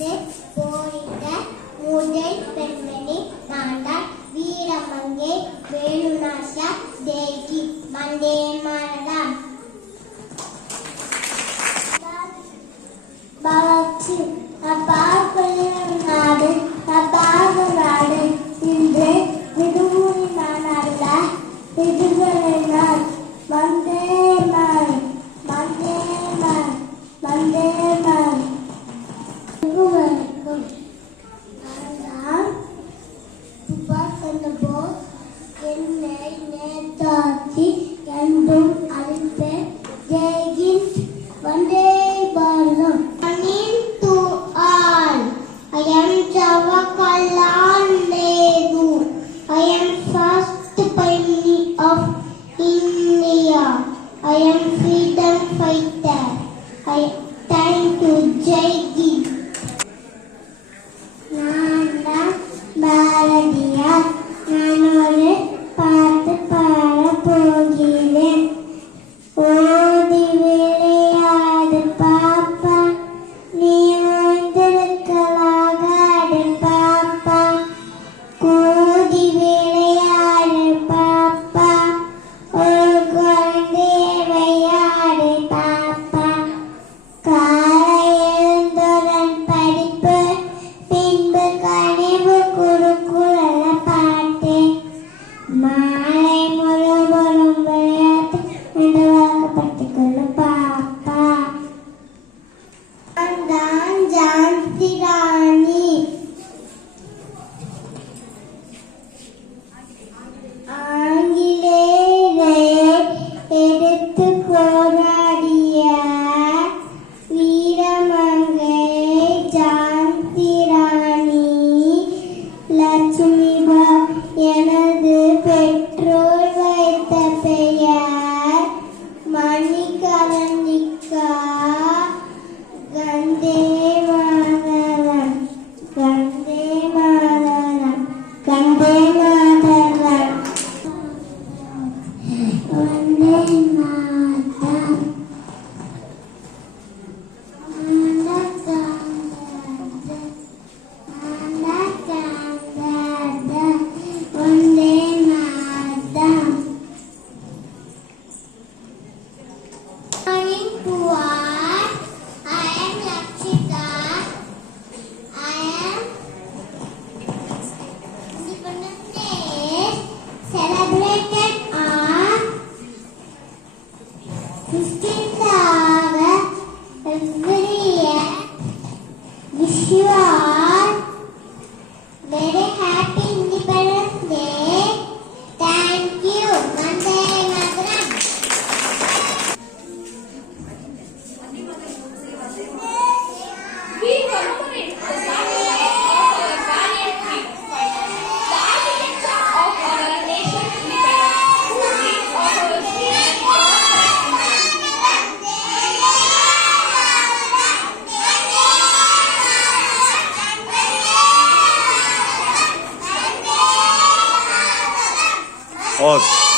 வைத்து போரிட்ட முதல் பெண்மணி நான்தான். வீரமங்கை வேலுநாச்சியா தேவி. வந்தே மாதரம். பவச்சி நாடு நாடு இன்று விடுமுறை நாளல்ல விடுமுறை நாள். வந்தே நாள் வந்தே நாள் வந்தே நாள். சுபாஷ் சந்திர போஸ் என்னை நேதாஜி என்றும் அழைப்பேன். ஜெய்ஹிந்த். வந்தே பாரதம். To all, I am Jawaharlal Nehru. I am first Prime Minister of India. I am freedom fighter. I thank you, Jai Hind. நான் பாரதியார். நான் ஒரு பாட்டு பாடப் போகிறேன். ஓடி விளையாடு பாப்பா, நீ ஓய்ந்திருக்கலாக ஆடு பாப்பா. கூடி விளையாடு பாப்பா, ஒரு குழந்தையை விளையாடு பாப்பா. காலை எழுந்தவுடன் படிப்பு, பின்பு கனிவு குறுக்குறள பாட்டு, மாலை முழுவதும் விளையாட்டு என்று வழங்கப்பட்டுக்கொள்ளும் பாப்பா. நான் ஜான்சி ராணி. ஆங்கிலேயரை எதிர்த்து போராடிய வீரமங்கை ஜான்சி ராணி லட்சுமிபாய். எனது பெற்றோர் வைத்த பெயர் Manikarnika. Vande Mataram Vande Mataram Vande Mataram Vande Mataram. Vande Mataram. Morning to all. I am Lakshita. I am Independence Day celebrated on 15th August every year. Wish you all very happy Independence Day. Thank you. Vande Mataram. We commemorate the sacrifice of our valiant freedom fighters, the architects of our nation's independence, who made our freedom Oh.